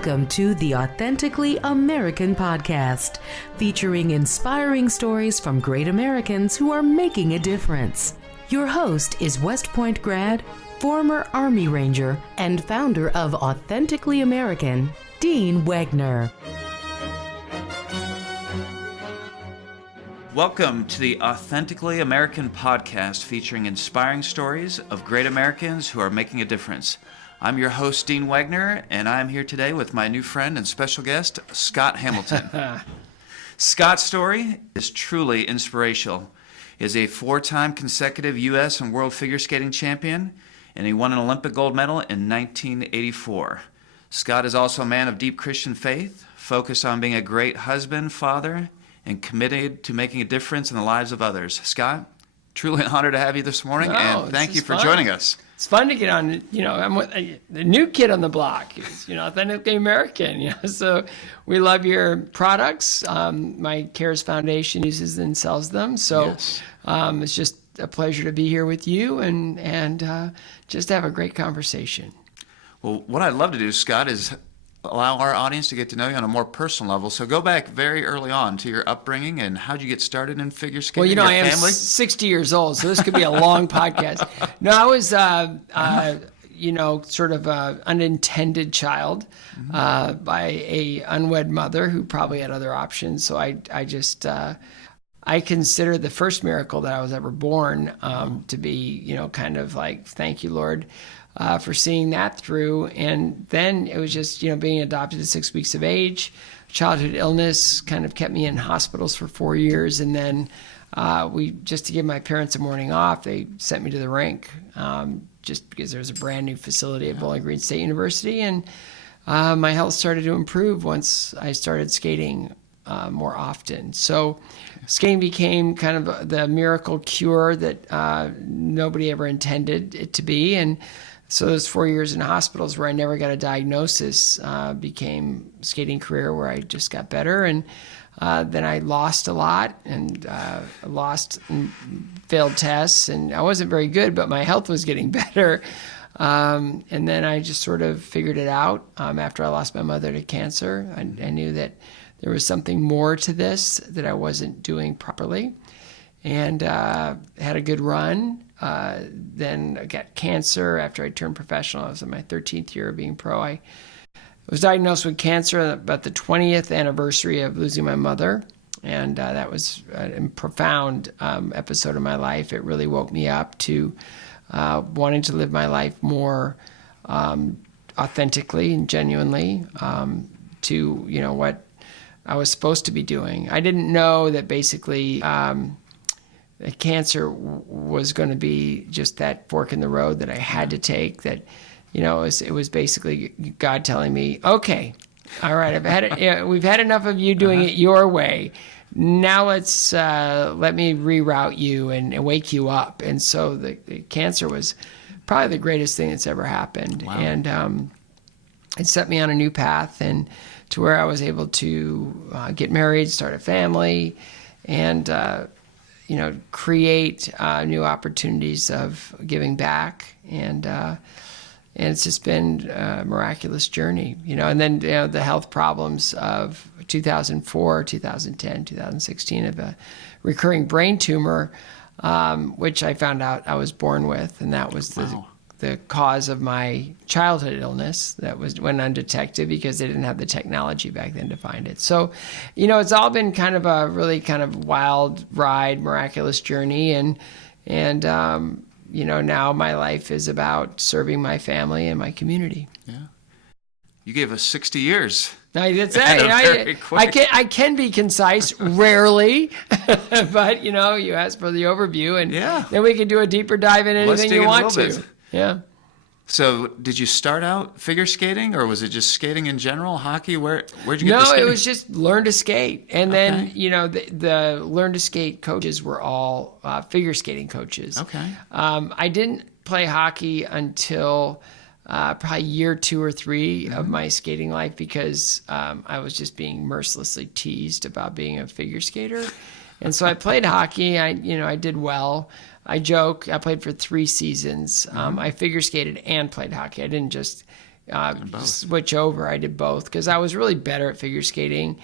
Welcome to the Authentically American podcast, featuring inspiring stories from great Americans who are making a difference. Your host is West Point grad, former Army Ranger, and founder of Authentically American, Dean Wegner. Welcome to the Authentically American podcast, featuring inspiring stories of great Americans who are making a difference. I'm your host, Dean Wegner, and I'm here today with my new friend and special guest, Scott Hamilton. Scott's story is truly inspirational. He is a 4-time consecutive U.S. and World Figure Skating champion, and he won an Olympic gold medal in 1984. Scott is also a man of deep Christian faith, focused on being a great husband, father, and committed to making a difference in the lives of others. Scott, truly an honor to have you this morning, and thank you for joining us. It's fun to get on, I'm the new kid on the block, Authentically American, so we love your products. My Cares Foundation uses and sells them, so yes. It's just a pleasure to be here with you and just have a great conversation. Well, what I'd love to do, Scott, is allow our audience to get to know you on a more personal level. So go back very early on to your upbringing and how'd you get started in figure skating? Well, I am 60 years old, so this could be a long podcast. No, I was, sort of an unintended child by a unwed mother who probably had other options. So I consider the first miracle that I was ever born to be, kind of like, thank you, Lord, for seeing that through. And then it was just, being adopted at 6 weeks of age. Childhood illness kind of kept me in hospitals for 4 years. And then just to give my parents a morning off, they sent me to the rink just because there was a brand new facility at Bowling Green State University. And my health started to improve once I started skating more often. So skating became kind of the miracle cure that nobody ever intended it to be. And so those 4 years in hospitals where I never got a diagnosis became a skating career where I just got better. And then I lost a lot and lost and failed tests. And I wasn't very good, but my health was getting better. And then I just sort of figured it out after I lost my mother to cancer. I knew that there was something more to this that I wasn't doing properly, and had a good run. Then I got cancer after I turned professional. I was in my 13th year of being pro. I was diagnosed with cancer about the 20th anniversary of losing my mother, and that was a profound episode of my life. It really woke me up to wanting to live my life more authentically and genuinely to, what I was supposed to be doing. I didn't know that basically cancer was going to be just that fork in the road that I had to take. That, it was basically God telling me, "Okay, all right, I've had it. We've had enough of you doing it your way. Now let's let me reroute you and wake you up." And so the cancer was probably the greatest thing that's ever happened. Wow. And it set me on a new path, and to where I was able to get married, start a family, and create new opportunities of giving back. And it's just been a miraculous journey, And then the health problems of 2004, 2010, 2016 of a recurring brain tumor, which I found out I was born with, and that was the cause of my childhood illness that went undetected because they didn't have the technology back then to find it. So, it's all been kind of a really kind of wild ride, miraculous journey. And now my life is about serving my family and my community. Yeah. You gave us 60 years. That's it. I can be concise, rarely, but you asked for the overview, and then we can do a deeper dive in anything you want to. Yeah. So did you start out figure skating, or was it just skating in general, hockey? Where'd you get the skating? No, it was just learn to skate. And then, the learn to skate coaches were all figure skating coaches. Okay. I didn't play hockey until probably year 2 or 3 of my skating life because I was just being mercilessly teased about being a figure skater. And so I played hockey. I did well. I joke, I played for 3 seasons. I figure skated and played hockey. I didn't just switch over. I did both because I was really better at figure skating.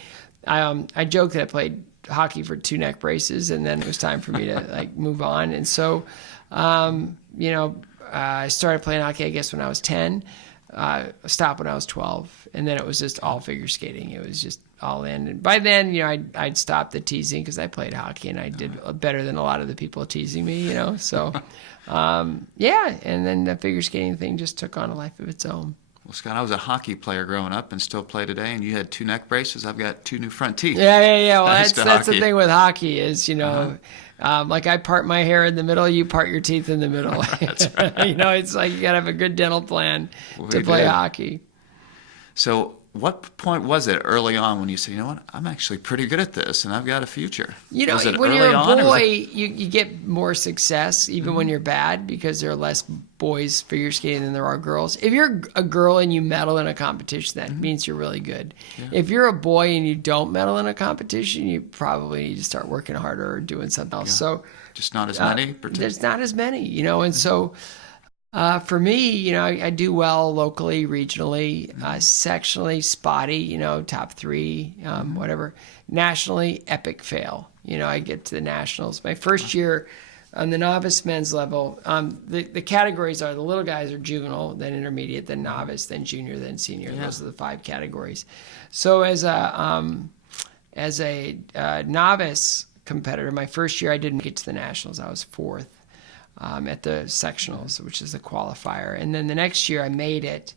I joke that I played hockey for 2 neck braces, and then it was time for me to like move on. And so, I started playing hockey, I guess, when I was 10. Stopped when I was 12, and then it was just all figure skating. It was just all in. And by then, I'd stopped the teasing because I played hockey and I did better than a lot of the people teasing me, So, and then the figure skating thing just took on a life of its own. Well, Scott, I was a hockey player growing up and still play today, and you had 2 neck braces. I've got 2 new front teeth. Yeah. Well, that's the thing with hockey is, like I part my hair in the middle, you part your teeth in the middle. That's right. It's like you got to have a good dental plan to play hockey. So what point was it early on when you said, I'm actually pretty good at this and I've got a future? When you're a boy, you get more success even when you're bad because there are less boys figure skating than there are girls. If you're a girl and you medal in a competition, that means you're really good. Yeah. If you're a boy and you don't medal in a competition, you probably need to start working harder or doing something else. Yeah. So just not as many? There's not as many, and so... for me, I do well locally, regionally, sectionally, spotty, top 3, whatever. Nationally, epic fail. I get to the nationals. My first year on the novice men's level, the categories are the little guys are juvenile, then intermediate, then novice, then junior, then senior. Yeah. Those are the 5 categories. So as a novice competitor, my first year I didn't get to the nationals. I was 4th. At the sectionals, which is the qualifier. And then the next year I made it,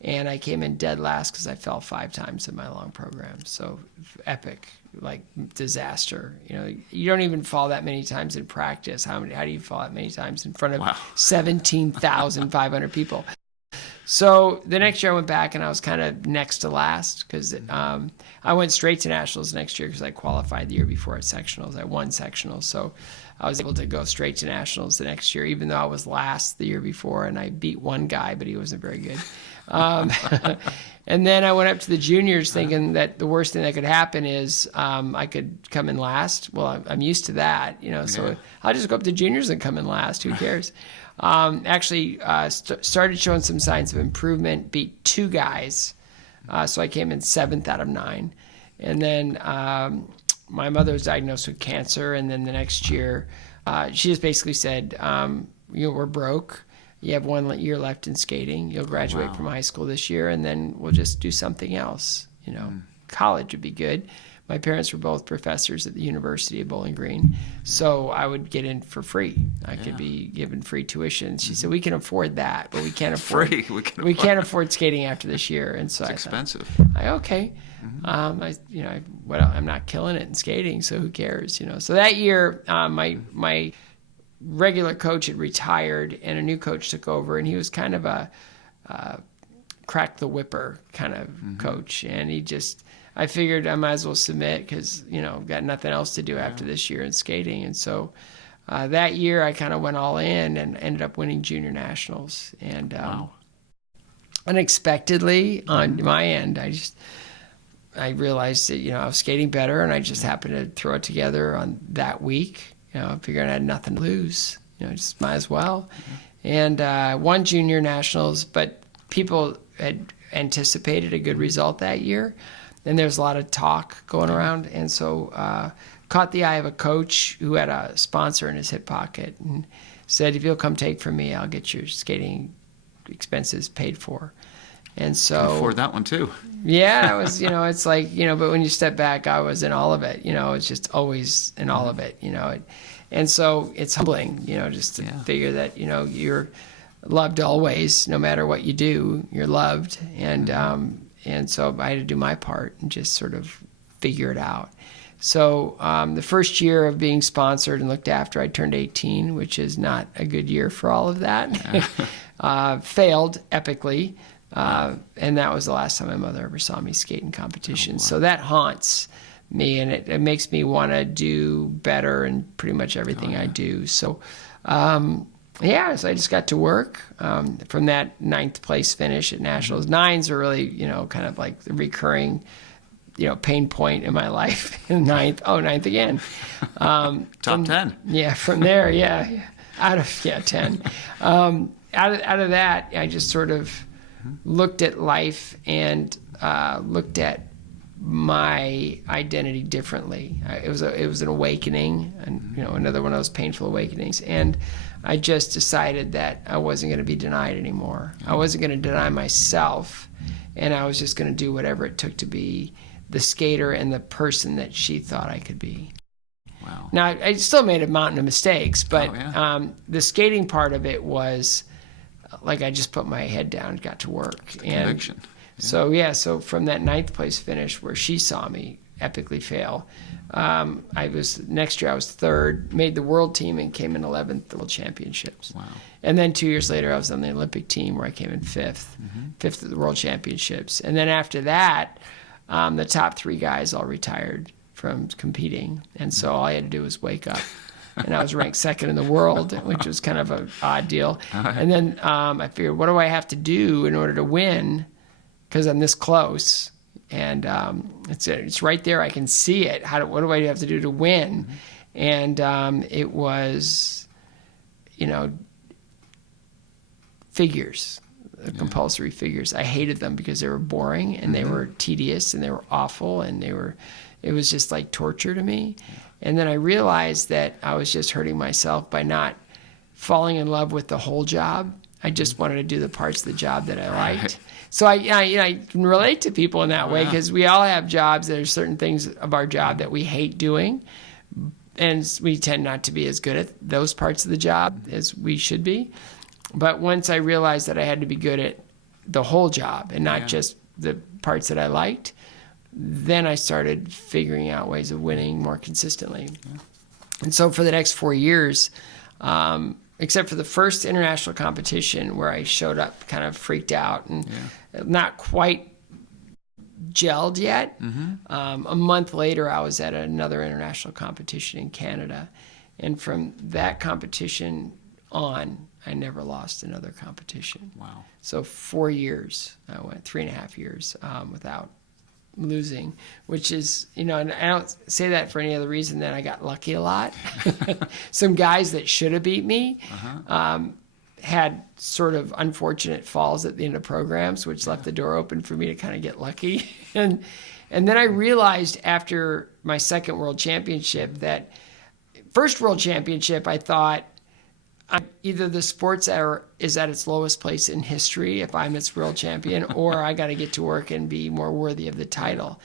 and I came in dead last because I fell 5 times in my long program. So epic, like disaster. You don't even fall that many times in practice. How do you fall that many times in front of 17,500 people? So the next year I went back and I was kind of next to last because I went straight to nationals next year because I qualified the year before at sectionals. I won sectionals. So I was able to go straight to nationals the next year, even though I was last the year before, and I beat one guy, but he wasn't very good. And then I went up to the juniors thinking that the worst thing that could happen is I could come in last. Well, I'm used to that, so I'll just go up to juniors and come in last. Who cares? Started showing some signs of improvement, beat 2 guys. So I came in 7th out of 9. And then my mother was diagnosed with cancer, and then the next year, she just basically said, we're broke. You have 1 year left in skating. You'll graduate from high school this year, and then we'll just do something else. College would be good. My parents were both professors at the University of Bowling Green, so I would get in for free. I could be given free tuition. She said, "We can afford that, but we can't afford we can't afford skating after this year." And so it's expensive. Okay. I'm not killing it in skating, so who cares? So that year, my regular coach had retired, and a new coach took over, and he was kind of a crack the whipper kind of coach, and I figured I might as well submit because, got nothing else to do after this year in skating. And so that year I kind of went all in and ended up winning junior nationals. And unexpectedly on my end, I realized that, I was skating better, and I just happened to throw it together on that week. I figured I had nothing to lose, just might as well. And won junior nationals, but people had anticipated a good result that year. And there's a lot of talk going around. And so caught the eye of a coach who had a sponsor in his hip pocket and said, "If you'll come take from me, I'll get your skating expenses paid for." And so... Can afford that one too. Yeah, it was, it's like, but when you step back, I was in all of it. It's just always in all of it, And so it's humbling, just to figure that, you're loved always, no matter what you do, you're loved. And so I had to do my part and just sort of figure it out. So the first year of being sponsored and looked after, I turned 18, which is not a good year for all of that. Failed epically. And that was the last time my mother ever saw me skate in competition. So that haunts me, and it makes me want to do better in pretty much everything I do. So, so I just got to work from that 9th place finish at nationals. 9s are really, kind of like the recurring, pain point in my life. 9th again. Top 10. Yeah, from there, out of 10. Out of that, I just sort of looked at life and looked at my identity differently. It was an awakening, and another one of those painful awakenings. And I just decided that I wasn't going to be denied anymore. I wasn't going to deny myself, and I was just going to do whatever it took to be the skater and the person that she thought I could be. Wow. Now, I still made a mountain of mistakes, but the skating part of it was like I just put my head down and got to work. Conviction. So from that 9th place finish where she saw me epically fail, next year I was 3rd, made the world team, and came in 11th at the World Championships. Wow. And then 2 years later I was on the Olympic team where I came in 5th at the World Championships. And then after that, the top 3 guys all retired from competing, and so all I had to do was wake up, and I was ranked 2nd in the world, which was kind of an odd deal. Right. And then I figured, what do I have to do in order to win? Because I'm this close, and it's right there. I can see it. What do I have to do to win? And it was, figures. Compulsory figures. I hated them because they were boring and they were tedious and they were awful and it was just like torture to me. And then I realized that I was just hurting myself by not falling in love with the whole job. I just wanted to do the parts of the job that I liked. Right. So I can relate to people in that way, because we all have jobs. There's certain things of our job that we hate doing, and we tend not to be as good at those parts of the job as we should be. But once I realized that I had to be good at the whole job and not just the parts that I liked, then I started figuring out ways of winning more consistently. Yeah. And so for the next 4 years, except for the first international competition where I showed up kind of freaked out and not quite gelled yet, a month later I was at another international competition in Canada. And from that competition on, I never lost another competition. Wow. So 4 years, I went 3.5 years without losing, which is, and I don't say that for any other reason than I got lucky a lot. Some guys that should have beat me had sort of unfortunate falls at the end of programs, which left the door open for me to kind of get lucky. And then I realized after my second world championship that first world championship, I thought, either the sports is at its lowest place in history if I'm its world champion, or I got to get to work and be more worthy of the title.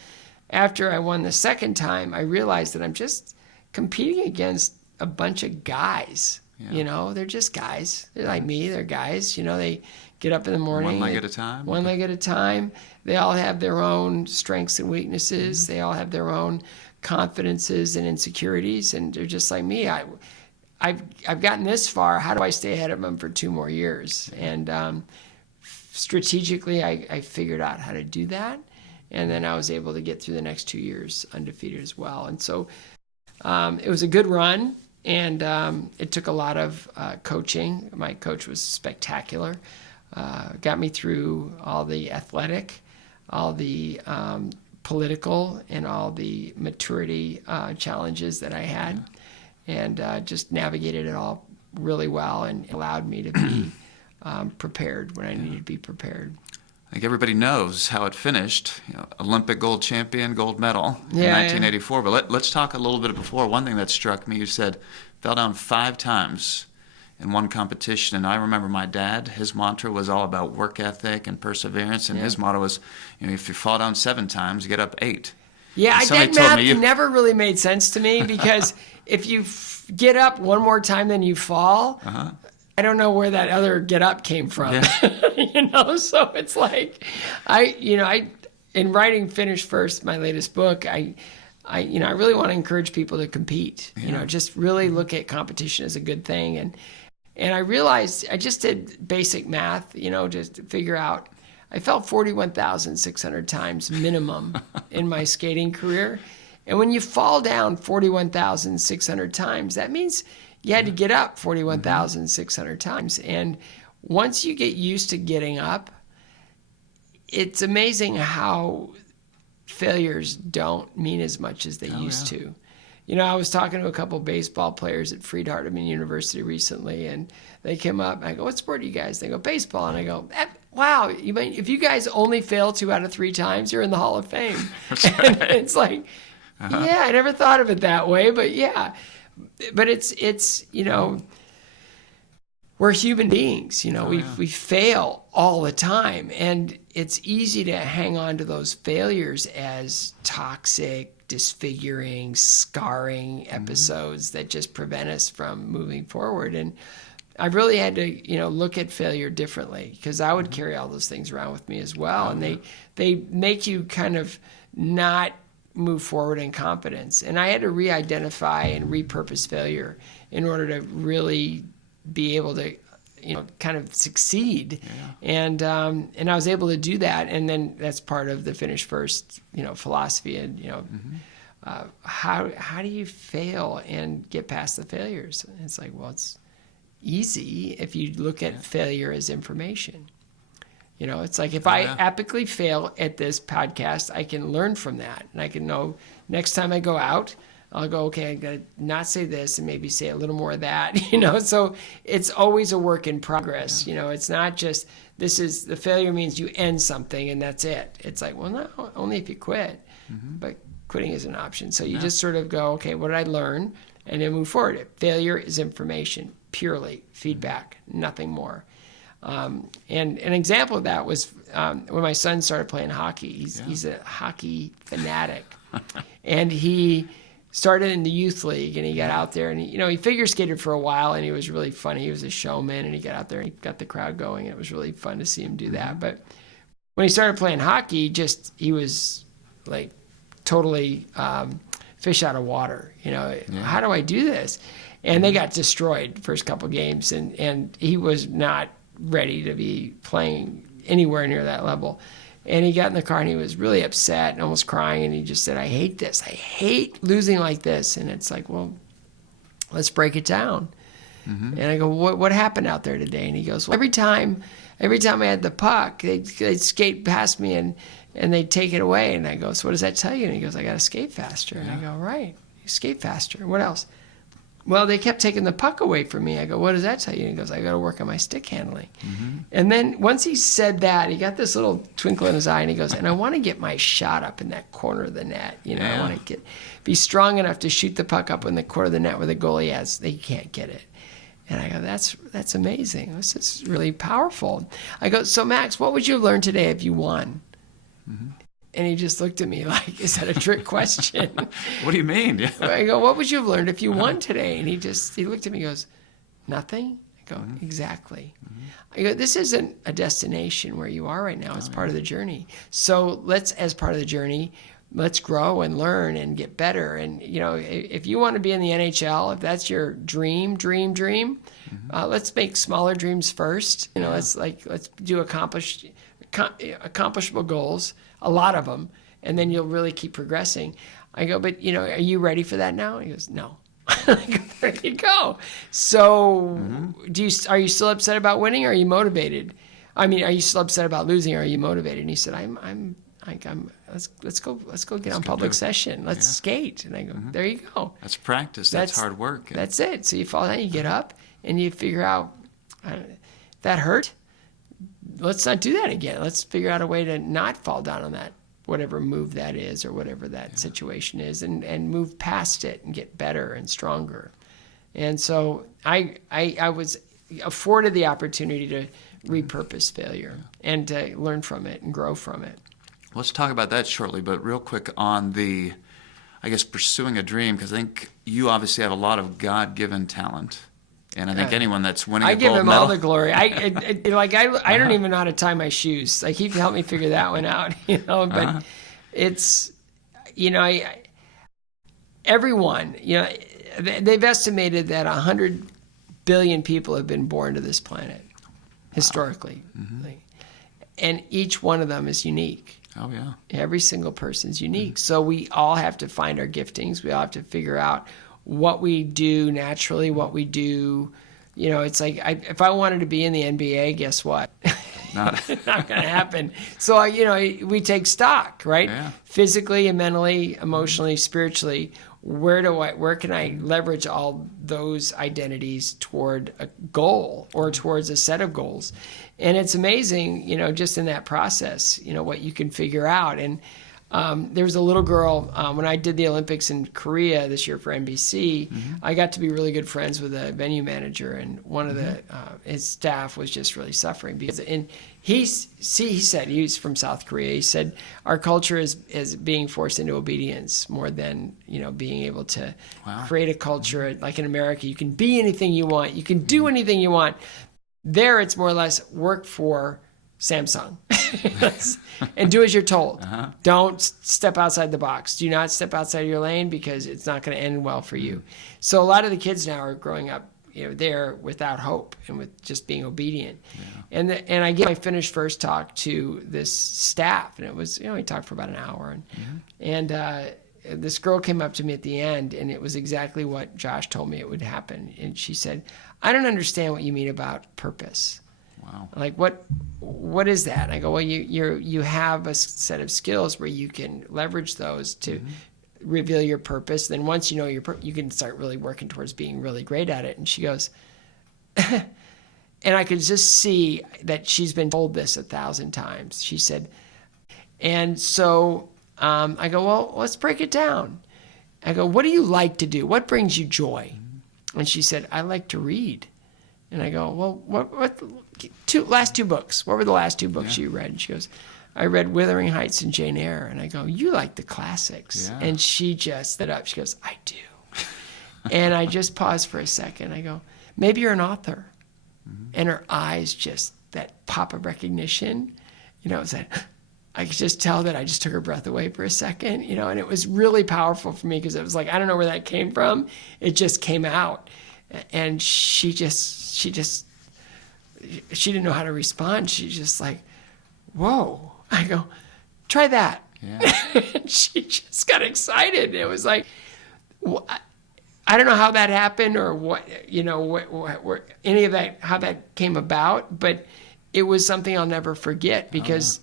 After I won the second time, I realized that I'm just competing against a bunch of guys. Yeah. They're just guys. They're like me. They're guys. They get up in the morning. One leg at a time. One leg at a time. They all have their own strengths and weaknesses. They all have their own confidences and insecurities, and they're just like me. I've gotten this far. How do I stay ahead of them for 2 more years? And strategically, I figured out how to do that. And then I was able to get through the next 2 years undefeated as well. And so it was a good run, and it took a lot of coaching. My coach was spectacular. Got me through all the athletic, all the political, and all the maturity challenges that I had. And just navigated it all really well, and allowed me to be prepared when I needed to be prepared. I think everybody knows how it finished. Olympic gold champion, gold medal in 1984. But let's talk a little bit before. One thing that struck me, you said, fell down 5 times in one competition. And I remember my dad, his mantra was all about work ethic and perseverance. And his motto was, if you fall down 7 times, get up 8. Yeah, that math never really made sense to me, because if you get up one more time than you fall, I don't know where that other get up came from. Yeah. So it's like, in writing Finish First, my latest book, I really want to encourage people to compete. Yeah. Just really look at competition as a good thing. And I realized I just did basic math, just to figure out. I fell 41,600 times minimum in my skating career. And when you fall down 41,600 times, that means you had to get up 41,600 times. And once you get used to getting up, it's amazing how failures don't mean as much as they used to. I was talking to a couple baseball players at Freed-Hardeman University recently, and they came up, and I go, what sport are you guys? They go, baseball. And I go, wow, if you guys only fail 2 out of 3 times, you're in the Hall of Fame. And it's like, yeah, I never thought of it that way, but yeah. But it's we're human beings, we fail all the time. And it's easy to hang on to those failures as toxic, disfiguring, scarring episodes that just prevent us from moving forward. And I really had to, look at failure differently, because I would carry all those things around with me as well. And they make you kind of not move forward in confidence. And I had to re-identify and repurpose failure in order to really be able to, kind of succeed. And I was able to do that. And then that's part of the finish first, philosophy. And, how do you fail and get past the failures? And it's like, well, it's easy if you look at failure as information. It's like if I epically fail at this podcast, I can learn from that. And I can know next time I go out, I'll go, okay, I got to not say this and maybe say a little more of that, So it's always a work in progress. It's not just the failure means you end something and that's it. It's like, well, no, only if you quit. But quitting is an option. So you just sort of go, okay, what did I learn? And then move forward. Failure is information, purely feedback, nothing more. And an example of that was when my son started playing hockey. He's a hockey fanatic. And he started in the youth league, and he got out there, and he figure skated for a while, and he was really funny. He was a showman, and he got out there and he got the crowd going. It was really fun to see him do that. But when he started playing hockey, he was like totally fish out of water. How do I do this? And they got destroyed the first couple games, and he was not ready to be playing anywhere near that level. And he got in the car and he was really upset and almost crying, and he just said, I hate this. I hate losing like this. And it's like, well, let's break it down. And I go, what happened out there today? And he goes, well, every time I had the puck, they'd skate past me and they'd take it away. And I go, so what does that tell you? And he goes, I got to skate faster. And I go, right, you skate faster. What else? Well, they kept taking the puck away from me. I go, what does that tell you? And he goes, I got to work on my stick handling. And then once he said that, he got this little twinkle in his eye, and he goes, and I want to get my shot up in that corner of the net. I want to be strong enough to shoot the puck up in the corner of the net where the goalie they can't get it. And I go, that's amazing. This is really powerful. I go, so Max, what would you have learned today if you won? And he just looked at me like, is that a trick question? What do you mean? I go, what would you have learned if you won today? And he looked at me and goes, nothing? I go, exactly. I go, this isn't a destination where you are right now. It's part of the journey. So as part of the journey, let's grow and learn and get better. And, if you want to be in the NHL, if that's your dream, let's make smaller dreams first. Let's do accomplishable goals, a lot of them, and then you'll really keep progressing. I go, but are you ready for that now? He goes, no. I go, there you go. So are you still upset about winning, or are you motivated? I mean, are you still upset about losing, or are you motivated? And he said, let's go get on public session. Let's skate. And I go, there you go. That's practice. That's hard work. That's it. So you fall down, you get up, and you figure out, that hurt. Let's not do that again. Let's figure out a way to not fall down on that, whatever move that is or whatever that situation is, and move past it and get better and stronger. And so I was afforded the opportunity to repurpose failure and to learn from it and grow from it. Let's talk about that shortly, but real quick on pursuing a dream, because I think you obviously have a lot of God-given talent. And I think anyone that's winning a gold medal... I give him all the glory. I don't even know how to tie my shoes. Like, he helped me figure that one out, But it's, everyone, they've estimated that 100 billion people have been born to this planet, historically. And each one of them is unique. Oh, yeah. Every single person's unique. So we all have to find our giftings. We all have to figure out what we do naturally, what we do. It's like, if I wanted to be in the NBA, guess what? Not going to happen. So, we take stock, right? Yeah. Physically and mentally, emotionally, spiritually. where can I leverage all those identities toward a goal or towards a set of goals? And it's amazing, just in that process, what you can figure out. And there was a little girl, when I did the Olympics in Korea this year for NBC, I got to be really good friends with a venue manager, and one of his staff was just really suffering because, and he said, he's from South Korea, he said, our culture is being forced into obedience more than, being able to create a culture. Like in America, you can be anything you want, you can do anything you want. There, it's more or less work for Samsung and do as you're told. Don't step outside the box. Do not step outside your lane because it's not going to end well for you. So a lot of the kids now are growing up, there without hope and with just being obedient. And I gave my finished first talk to this staff, and it was, we talked for about an hour, and this girl came up to me at the end, and it was exactly what Josh told me it would happen. And she said, I don't understand what you mean about purpose. Wow. Like, what is that? And I go, well, you have a set of skills where you can leverage those to reveal your purpose. Then once you know you can start really working towards being really great at it. And she goes, and I could just see that she's been told this 1,000 times. She said, and so I go, well, let's break it down. I go, what do you like to do? What brings you joy? And she said, I like to read. And I go, well, what last two books? What were the last two books you read? And she goes, I read Wuthering Heights and Jane Eyre. And I go, you like the classics. Yeah. And she just stood up. She goes, I do. And I just paused for a second. I go, maybe you're an author. And her eyes just, that pop of recognition, it was that, I could just tell that I just took her breath away for a second, and it was really powerful for me because it was like, I don't know where that came from. It just came out. And she didn't know how to respond. She's just like, whoa. I go, try that. Yeah. And she just got excited. It was like, I don't know how that happened or what any of that, how that came about, but it was something I'll never forget because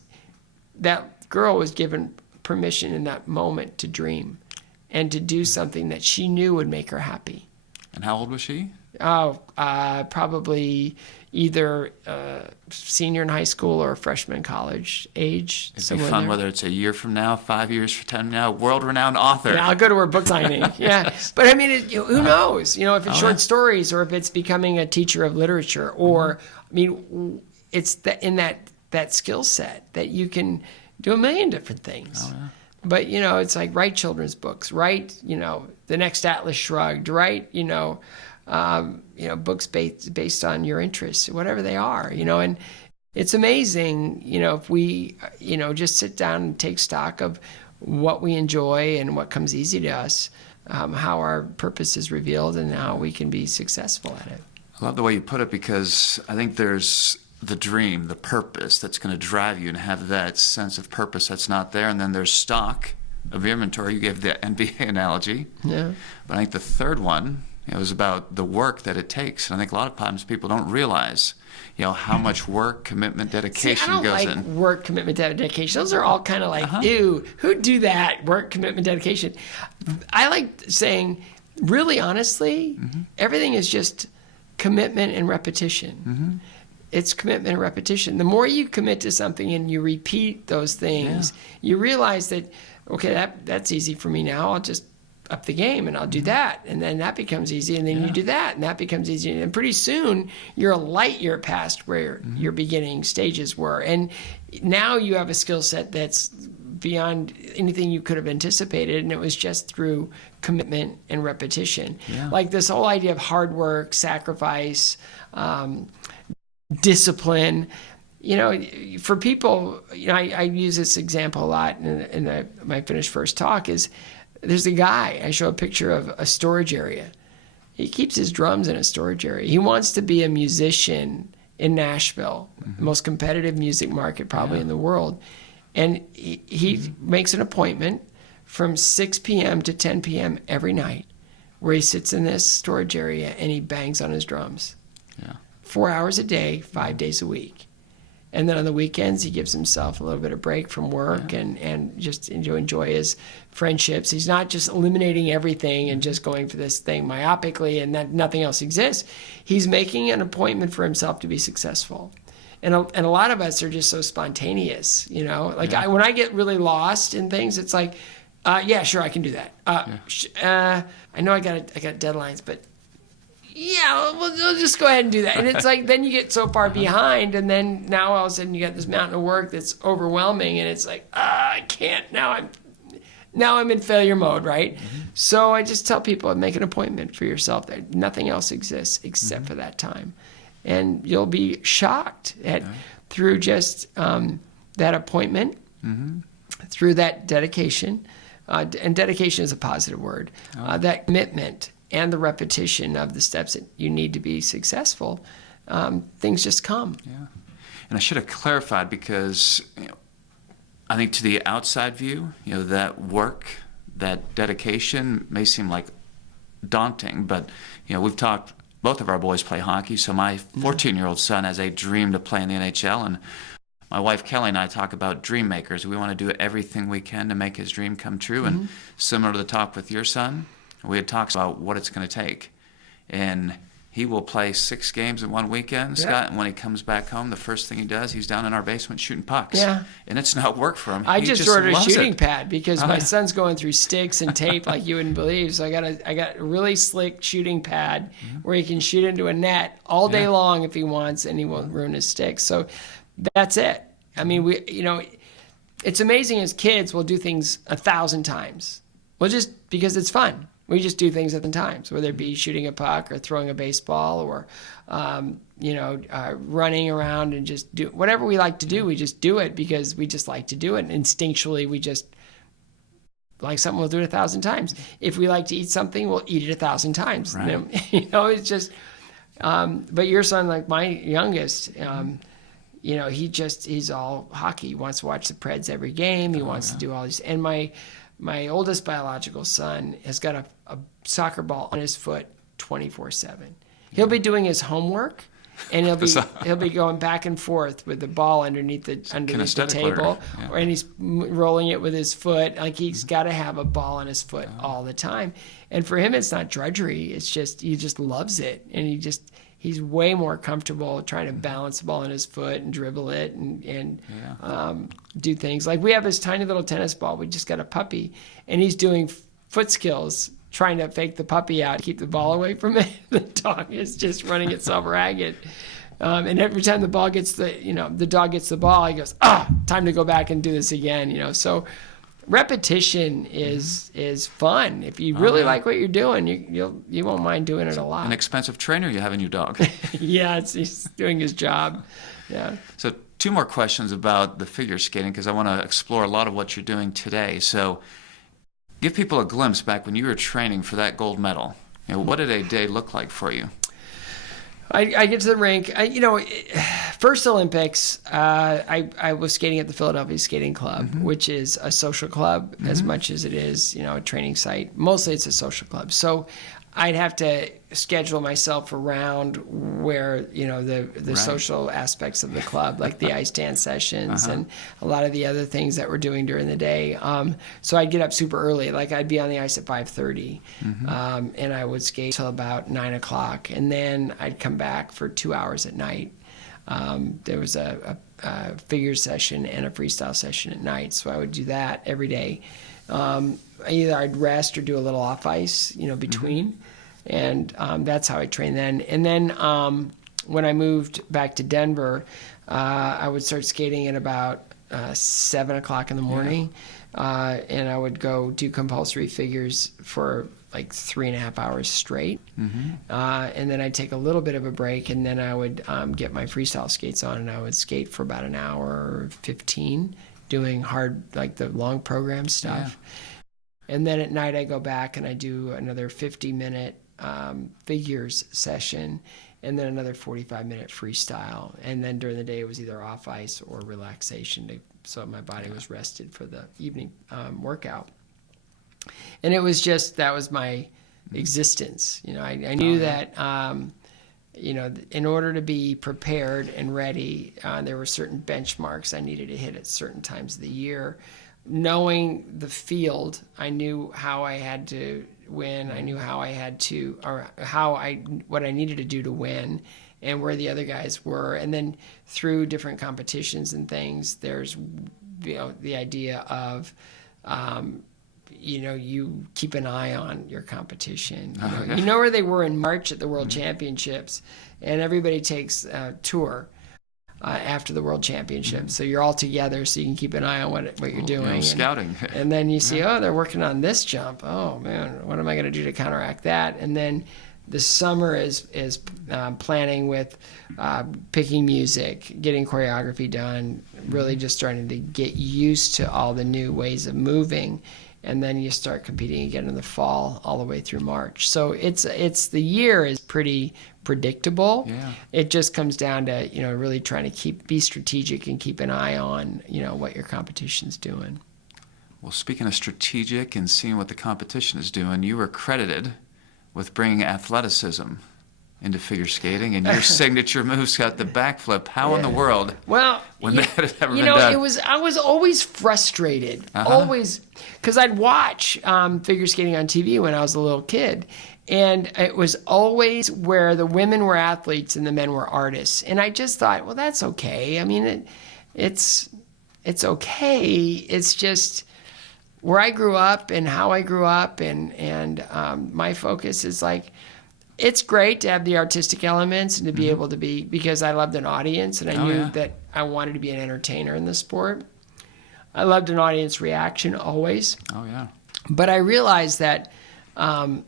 that girl was given permission in that moment to dream and to do something that she knew would make her happy. And how old was she? Probably either senior in high school or freshman in college age. It'd be fun whether it's a year from now, 5 years from now, world-renowned author. Yeah, I'll go to her book signing. Yeah, but I mean, who knows? If it's short stories or if it's becoming a teacher of literature, or I mean, it's in that skill set that you can do a million different things. But it's like write children's books, write The Next Atlas Shrugged, write books based on your interests, whatever they are, and it's amazing, if we, just sit down and take stock of what we enjoy and what comes easy to us, how our purpose is revealed and how we can be successful at it. I love the way you put it because I think there's the dream, the purpose that's going to drive you and have that sense of purpose that's not there. And then there's stock of inventory. You gave the NBA analogy. Yeah. But I think the third one, is about the work that it takes. And I think a lot of times people don't realize, how much work, commitment, dedication goes in. I don't like work, commitment, dedication. Those are all kind of like, ew, who'd do that? Work, commitment, dedication. I like saying, really honestly, everything is just commitment and repetition. It's commitment and repetition. The more you commit to something and you repeat those things, you realize that, okay, that's easy for me now. I'll just up the game and I'll do that. And then that becomes easy. And then you do that and that becomes easy. And pretty soon you're a light year past where your beginning stages were. And now you have a skill set that's beyond anything you could have anticipated. And it was just through commitment and repetition. Yeah. Like this whole idea of hard work, sacrifice, discipline. For people, I use this example a lot in my finished first talk is there's a guy, I show a picture of a storage area. He keeps his drums in a storage area. He wants to be a musician in Nashville, the most competitive music market probably in the world. And he makes an appointment from 6 p.m. to 10 p.m. every night where he sits in this storage area and he bangs on his drums. 4 hours a day, 5 days a week. And then on the weekends, he gives himself a little bit of break from work and just enjoy his friendships. He's not just eliminating everything and just going for this thing myopically and that nothing else exists. He's making an appointment for himself to be successful. And a lot of us are just so spontaneous, you know? Like when I get really lost in things, it's like, yeah, sure, I can do that. I know I got deadlines, but yeah, we'll just go ahead and do that. And it's like, then you get so far behind, and then now all of a sudden you got this mountain of work that's overwhelming, and it's like, I can't. Now I'm in failure mode, right? So I just tell people, make an appointment for yourself. That nothing else exists except for that time. And you'll be shocked through just that appointment, through that dedication. And dedication is a positive word. That commitment and the repetition of the steps that you need to be successful, things just come. Yeah. And I should have clarified because I think to the outside view, that work, that dedication may seem like daunting, but we've talked. Both of our boys play hockey, so my 14-year-old son has a dream to play in the NHL, and my wife Kelly and I talk about dream makers. We want to do everything we can to make his dream come true. And similar to the talk with your son, we had talks about what it's going to take. And he will play 6 games in one weekend, Scott, and when he comes back home, the first thing he does, he's down in our basement shooting pucks. Yeah. And it's not work for him. I just ordered a shooting pad because my son's going through sticks and tape like you wouldn't believe. So I got a really slick shooting pad where he can shoot into a net all day long if he wants, and he won't ruin his sticks. So that's it. I mean, it's amazing as kids we'll do things 1,000 times. Well, just because it's fun. We just do things at the times, whether it be shooting a puck or throwing a baseball or, running around and just do whatever we like to do. We just do it because we just like to do it. And instinctually, we just like something, we'll do it 1,000 times. If we like to eat something, we'll eat it 1,000 times. Right. It's just, but your son, like my youngest, he's all hockey. He wants to watch the Preds every game. He wants to do all these. And my oldest biological son has got a soccer ball on his foot 24/7. He'll be doing his homework, and he'll be going back and forth with the ball underneath the table, and he's rolling it with his foot. Like he's got to have a ball on his foot all the time. And for him, it's not drudgery. It's just he just loves it, and he's way more comfortable trying to balance the ball on his foot and dribble it and do things. Like we have this tiny little tennis ball. We just got a puppy, and he's doing foot skills, trying to fake the puppy out, keep the ball away from it. The dog is just running itself ragged. And every time the dog gets the ball, he goes, time to go back and do this again. So repetition is fun. If you really like what you're doing, you won't mind doing it a lot. An expensive trainer you have in your dog. Yeah, he's doing his job. Yeah. So 2 more questions about the figure skating because I want to explore a lot of what you're doing today. So give people a glimpse back when you were training for that gold medal. What did a day look like for you? I get to the rink. First Olympics, I was skating at the Philadelphia Skating Club, which is a social club as much as it is, a training site. Mostly it's a social club. So I'd have to schedule myself around where, the social aspects of the club, like the ice dance sessions and a lot of the other things that we're doing during the day. So I'd get up super early. Like I'd be on the ice at 5:30 and I would skate till about 9 o'clock. And then I'd come back for 2 hours at night. There was a figure session and a freestyle session at night. So I would do that every day. Either I'd rest or do a little off ice, between. And that's how I trained then. And then when I moved back to Denver, I would start skating at about 7 o'clock in the morning. And I would go do compulsory figures for like 3.5 hours straight. And then I'd take a little bit of a break, and then I would get my freestyle skates on, and I would skate for about an hour or 15, doing hard, like the long program stuff. And then at night I go back and I do another 50-minute figures session, and then another 45-minute freestyle. And then during the day it was either off ice or relaxation, so my body was rested for the evening workout. And it was just, that was my existence. I knew that in order to be prepared and ready, there were certain benchmarks I needed to hit at certain times of the year. Knowing the field, I knew how I had to win. I knew how I had to, or what I needed to do to win, and where the other guys were. And then through different competitions and things, there's, the idea of, you keep an eye on your competition. You know where they were in March at the World Championships, and everybody takes a tour after the World Championships. So you're all together, so you can keep an eye on what you're doing. Scouting. And then you see, they're working on this jump. Oh man, what am I going to do to counteract that? And then the summer is planning with picking music, getting choreography done, really just starting to get used to all the new ways of moving. And then you start competing again in the fall all the way through March. So it's the year is pretty predictable. Yeah. It just comes down to, really trying to be strategic and keep an eye on, what your competition's doing. Well, speaking of strategic and seeing what the competition is doing, you were credited with bringing athleticism into figure skating, and your signature move's got the backflip. How in the world? Well, that had ever been done? I was always frustrated, always, because I'd watch figure skating on TV when I was a little kid, and it was always where the women were athletes and the men were artists, and I just thought, well, that's okay. I mean, it's okay. It's just where I grew up and how I grew up, and my focus is like, it's great to have the artistic elements and to be able to be, because I loved an audience and I knew that I wanted to be an entertainer in the sport. I loved an audience reaction always. Oh, yeah. But I realized that, I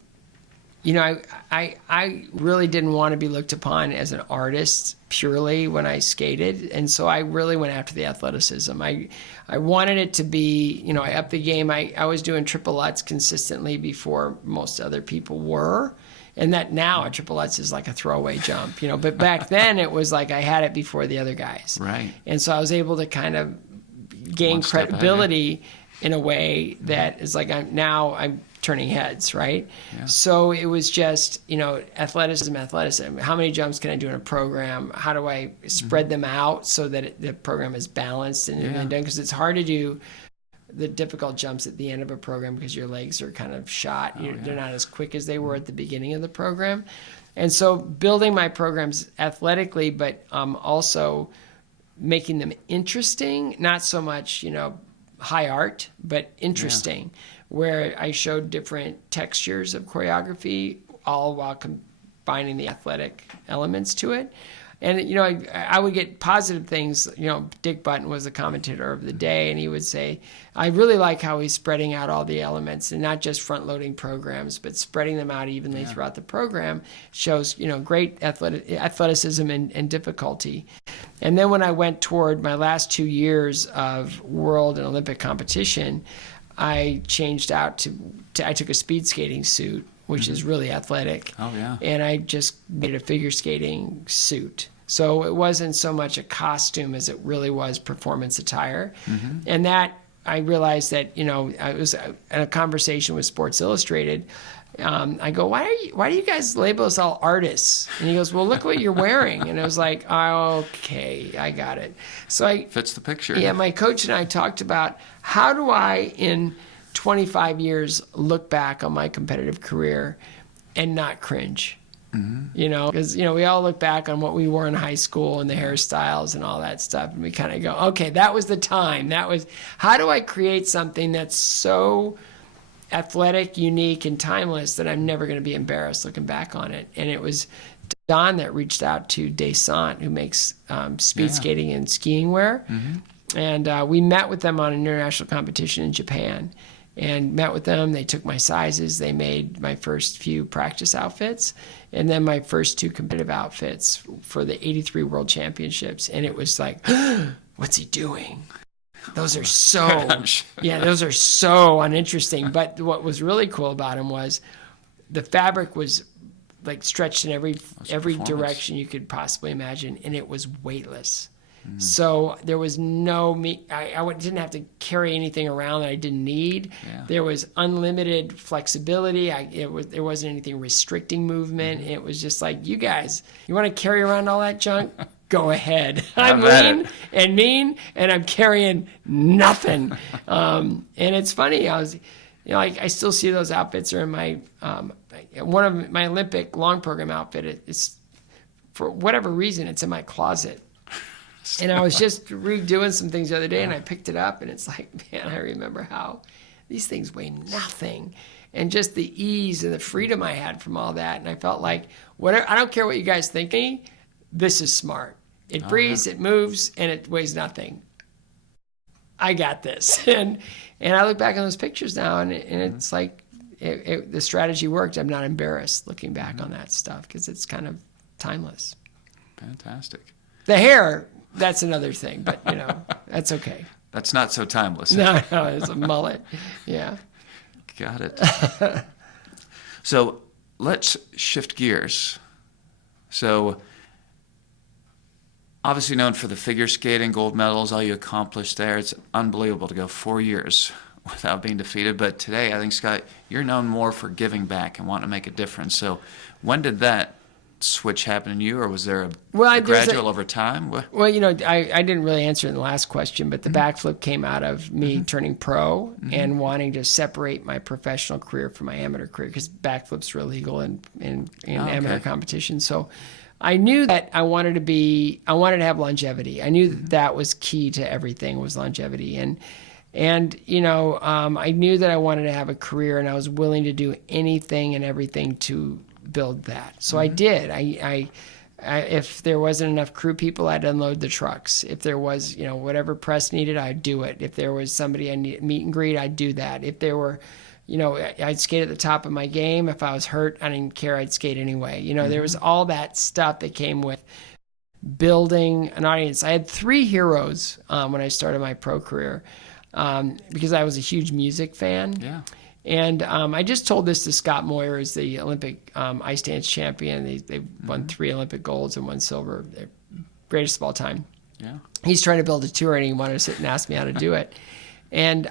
really didn't want to be looked upon as an artist purely when I skated. And so I really went after the athleticism. I wanted it to be, I upped the game. I was doing triple Lutz consistently before most other people were. And that now a triple Lutz is like a throwaway jump, but back then it was like I had it before the other guys. Right. And so I was able to kind of gain credibility in a way that is like I'm turning heads, right? Yeah. So it was just, athleticism. How many jumps can I do in a program? How do I spread them out so that the program is balanced and done? Because it's hard to do the difficult jumps at the end of a program because your legs are kind of shot. They're not as quick as they were at the beginning of the program. And so building my programs athletically, but also making them interesting, not so much, high art, but interesting, where I showed different textures of choreography, all while combining the athletic elements to it. And, I would get positive things. Dick Button was the commentator of the day, and he would say, I really like how he's spreading out all the elements and not just front-loading programs, but spreading them out evenly throughout the program shows, great athleticism and difficulty. And then when I went toward my last 2 years of world and Olympic competition, I changed out I took a speed skating suit, which is really athletic. Oh, yeah. And I just made a figure skating suit. So it wasn't so much a costume as it really was performance attire. And that, I realized that, I was in a conversation with Sports Illustrated. I go, why do you guys label us all artists? And he goes, well, look what you're wearing. And I was like, oh, okay, I got it. So fits the picture. Yeah, my coach and I talked about how do I, in 25 years, look back on my competitive career and not cringe. Because, we all look back on what we wore in high school and the hairstyles and all that stuff. And we kind of go, okay, that was the time. How do I create something that's so athletic, unique, and timeless that I'm never going to be embarrassed looking back on it? And it was Don that reached out to Descent, who makes speed skating and skiing wear. And we met with them on an international competition in Japan. And met with them. They took my sizes. They made my first few practice outfits, and then my first 2 competitive outfits for the '83 World Championships. And it was like, what's he doing? Those are those are so uninteresting. But what was really cool about them was the fabric was like stretched in every direction you could possibly imagine, and it was weightless. So there was no didn't have to carry anything around that I didn't need. Yeah. There was unlimited flexibility. There wasn't anything restricting movement. It was just like, you guys, you want to carry around all that junk? Go ahead. I'm lean and mean, and I'm carrying nothing. And it's funny. I still see those outfits are in my one of my Olympic long program outfit. It's for whatever reason, it's in my closet. And I was just redoing some things the other day, and I picked it up, and it's like, man, I remember how these things weigh nothing. And just the ease and the freedom I had from all that. And I felt like, whatever, I don't care what you guys think of me, this is smart. It breathes, it moves, and it weighs nothing. I got this. And I look back on those pictures now, and it's like the strategy worked. I'm not embarrassed looking back on that stuff because it's kind of timeless. Fantastic. The hair, that's another thing, but that's okay. That's not so timeless. No, it's a mullet. Yeah. Got it. So let's shift gears. So obviously known for the figure skating, gold medals, all you accomplished there. It's unbelievable to go 4 years without being defeated. But today, I think, Scott, you're known more for giving back and wanting to make a difference. So when did that switch happen in you, or was there a gradual over time? Well, I didn't really answer in the last question, but the backflip came out of me turning pro and wanting to separate my professional career from my amateur career, because backflips are illegal in amateur competition. So I knew that I wanted to have longevity. I knew that was key to everything, was longevity. And I knew that I wanted to have a career, and I was willing to do anything and everything to build that. So I did. I if there wasn't enough crew people, I'd unload the trucks. If there was, whatever press needed, I'd do it. If there was somebody I need meet and greet, I'd do that. If there were, I'd skate at the top of my game. If I was hurt, I didn't care. I'd skate anyway. There was all that stuff that came with building an audience. I had 3 heroes when I started my pro career because I was a huge music fan. Yeah. And I just told this to Scott Moyer, who's the Olympic ice dance champion. They won 3 Olympic golds and 1 silver. They're greatest of all time. Yeah. He's trying to build a tour, and he wanted to sit and ask me how to do it. And,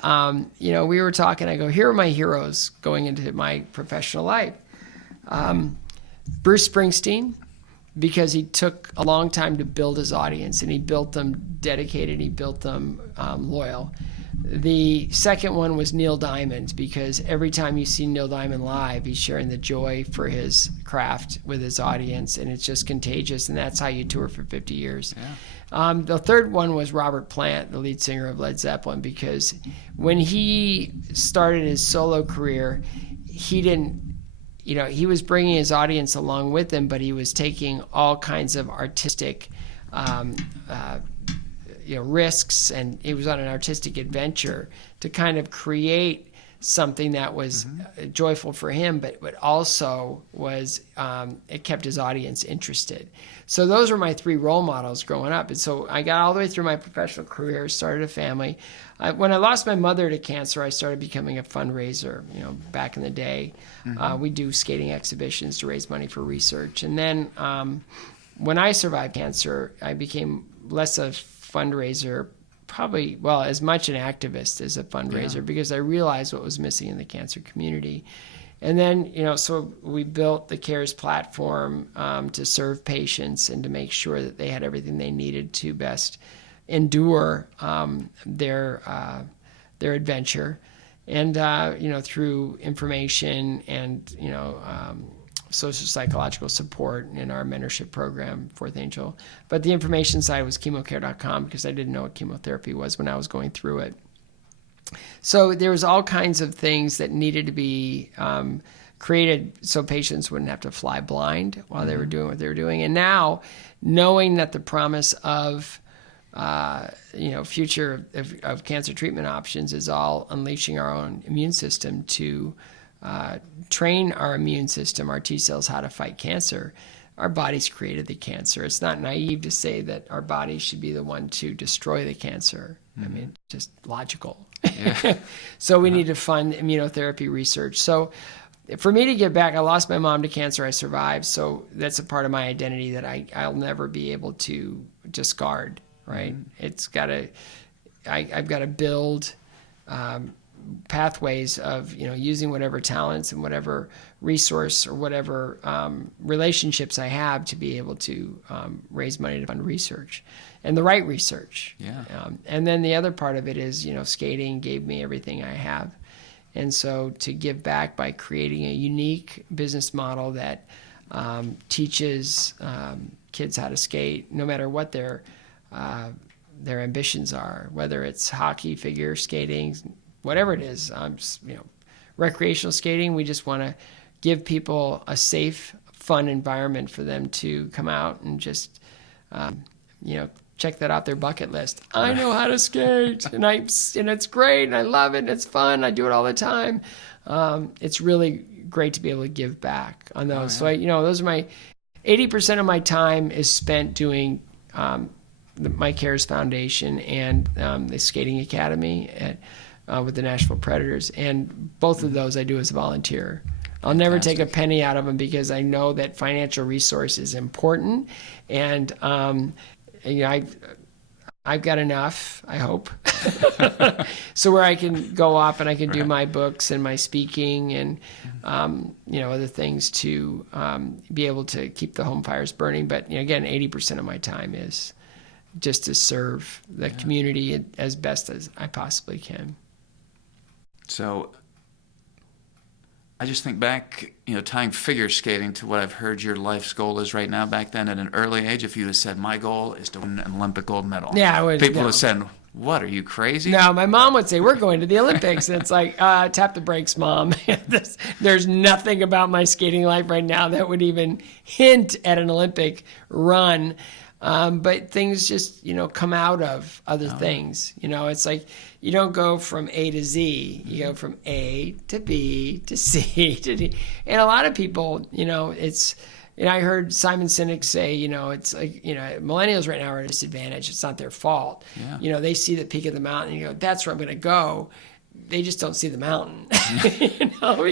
we were talking. I go, here are my heroes going into my professional life. Bruce Springsteen, because he took a long time to build his audience, and he built them dedicated. He built them loyal. The second one was Neil Diamond, because every time you see Neil Diamond live, he's sharing the joy for his craft with his audience, and it's just contagious, and that's how you tour for 50 years. Yeah. The third one was Robert Plant, the lead singer of Led Zeppelin, because when he started his solo career, he didn't, he was bringing his audience along with him, but he was taking all kinds of artistic risks, and he was on an artistic adventure to kind of create something that was joyful for him, but also was it kept his audience interested. So those were my 3 role models growing up. And so I got all the way through my professional career, started a family. When I lost my mother to cancer, I started becoming a fundraiser. Back in the day, we do skating exhibitions to raise money for research. And then when I survived cancer, I became less a fundraiser, probably, as much an activist as a fundraiser, because I realized what was missing in the cancer community. And then, so we built the CARES platform to serve patients and to make sure that they had everything they needed to best endure their adventure. And, through information and, social psychological support in our mentorship program, Fourth Angel. But the information side was chemocare.com, because I didn't know what chemotherapy was when I was going through it. So there was all kinds of things that needed to be created so patients wouldn't have to fly blind while they were doing what they were doing. And now, knowing that the promise of future of cancer treatment options is all unleashing our own immune system to train our immune system, our T cells, how to fight cancer. Our bodies created the cancer. It's not naive to say that our bodies should be the one to destroy the cancer. I mean, just logical. Yeah. So we need to fund immunotherapy research. So for me to get back, I lost my mom to cancer. I survived. So that's a part of my identity that I'll never be able to discard. right? It's got to, I've got to build pathways of, using whatever talents and whatever resource or whatever relationships I have to be able to raise money to fund research and the right research. Yeah. And then the other part of it is, skating gave me everything I have. And so to give back by creating a unique business model that teaches kids how to skate, no matter what their ambitions are, whether it's hockey, figure skating, whatever it is, recreational skating. We just want to give people a safe, fun environment for them to come out and just, check that off their bucket list. I know how to skate, and it's great, and I love it, and it's fun. I do it all the time. It's really great to be able to give back on those. So those are my 80% of my time is spent doing my Cares Foundation and the Skating Academy with the Nashville Predators, and both of those I do as a volunteer. I'll never take a penny out of them because I know that financial resource is important, and I've got enough, I hope, so where I can go off and I can do my books and my speaking and other things to be able to keep the home fires burning. But again, 80% of my time is just to serve the community as best as I possibly can. So I just think back, tying figure skating to what I've heard your life's goal is right now. Back then at an early age, if you'd have said, my goal is to win an Olympic gold medal. Yeah, I would. People would have said, what, are you crazy? No, my mom would say, we're going to the Olympics. And it's like, tap the brakes, Mom. There's nothing about my skating life right now that would even hint at an Olympic run. But things just, come out of other things. It's like you don't go from A to Z. You go from A to B to C to D. And a lot of people, it's, I heard Simon Sinek say, it's like, millennials right now are at a disadvantage. It's not their fault. Yeah. They see the peak of the mountain and you go, that's where I'm going to go. They just don't see the mountain.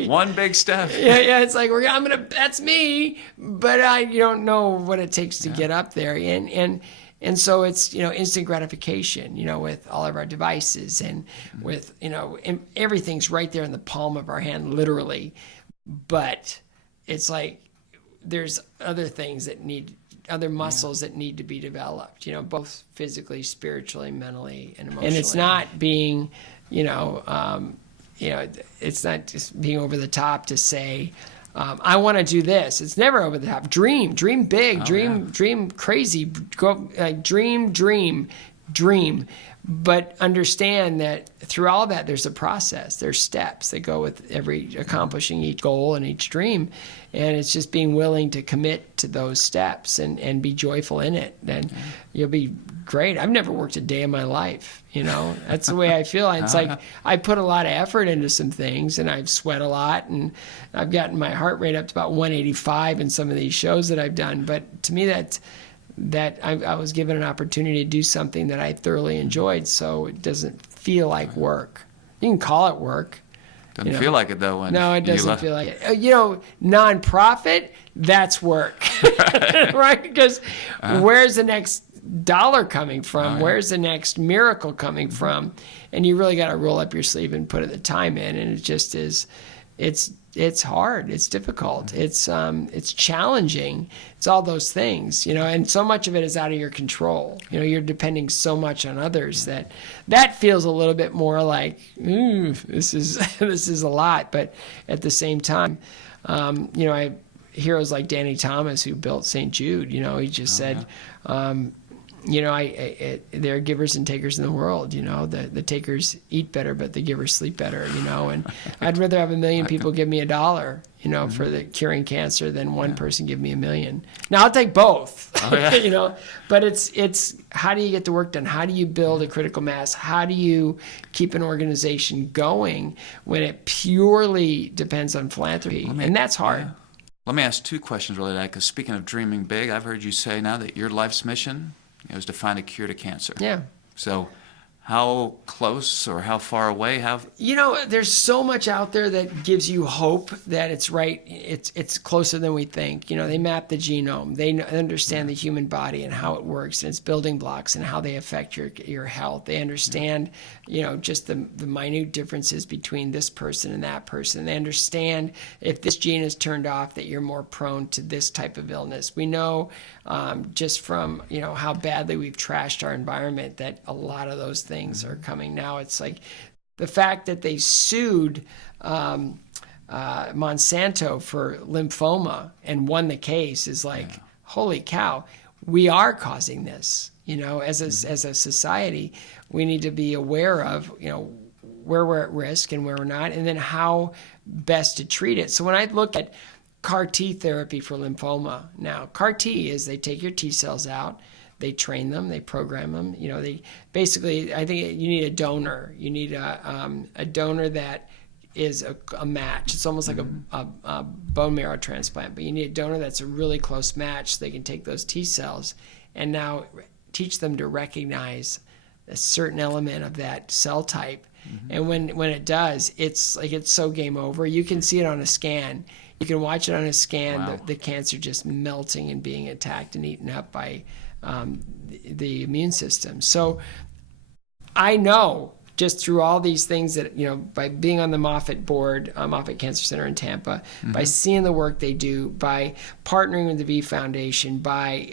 One big step. Yeah. It's like that's me, but you don't know what it takes to get up there, and so it's instant gratification, with all of our devices and with and everything's right there in the palm of our hand, literally. But it's like there's other things that other muscles that need to be developed, both physically, spiritually, mentally, and emotionally. And it's not being it's not just being over the top to say, I want to do this. It's never over the top. Dream big, dream crazy, go dream. But understand that through all that, there's a process. There's steps that go with accomplishing each goal and each dream. And it's just being willing to commit to those steps and be joyful in it. And you'll be great. I've never worked a day in my life. That's the way I feel. It's like I put a lot of effort into some things and I've sweat a lot and I've gotten my heart rate up to about 185 in some of these shows that I've done. But to me, that I was given an opportunity to do something that I thoroughly enjoyed, so it doesn't feel like work. You can call it work. Doesn't feel like it, though. No, it doesn't feel like it. Nonprofit, that's work. Right? Because where's the next dollar coming from? Where's the next miracle coming from? And you really got to roll up your sleeve and put the time in, and it just is, it's hard. It's difficult. It's challenging. It's all those things, and so much of it is out of your control. You're depending so much on others that feels a little bit more like, this is a lot. But at the same time, I have heroes like Danny Thomas who built St. Jude. He just said, there are givers and takers in the world. The takers eat better, but the givers sleep better. And I'd rather have 1 million people give me $1, for the curing cancer than one person give me $1 million. Now I'll take both. But it's how do you get the work done? How do you build a critical mass? How do you keep an organization going when it purely depends on philanthropy? And that's hard. Yeah. Let me ask 2 questions related to that, because speaking of dreaming big, I've heard you say now that your life's mission is to find a cure to cancer. Yeah. So how close or how far away have? There's so much out there that gives you hope that it's right. It's closer than we think. They map the genome. They understand the human body and how it works and its building blocks and how they affect your health. They understand, just the minute differences between this person and that person. They understand if this gene is turned off that you're more prone to this type of illness. We know just from, how badly we've trashed our environment that a lot of those things are coming now. It's like the fact that they sued Monsanto for lymphoma and won the case is like, holy cow, we are causing this. As a society, we need to be aware of, where we're at risk and where we're not, and then how best to treat it. So when I look at CAR T therapy for lymphoma now, CAR T is they take your T cells out, they train them, they program them. They basically, I think you need a donor. You need a donor that is a match. It's almost like a bone marrow transplant, but you need a donor that's a really close match so they can take those T cells and now teach them to recognize a certain element of that cell type. And when it does, it's so game over. You can see it on a scan. You can watch it on a scan, Wow. the cancer just melting and being attacked and eaten up by the immune system. So I know just through all these things that, by being on the Moffitt board, Moffitt Cancer Center in Tampa, by seeing the work they do, by partnering with the V Foundation, by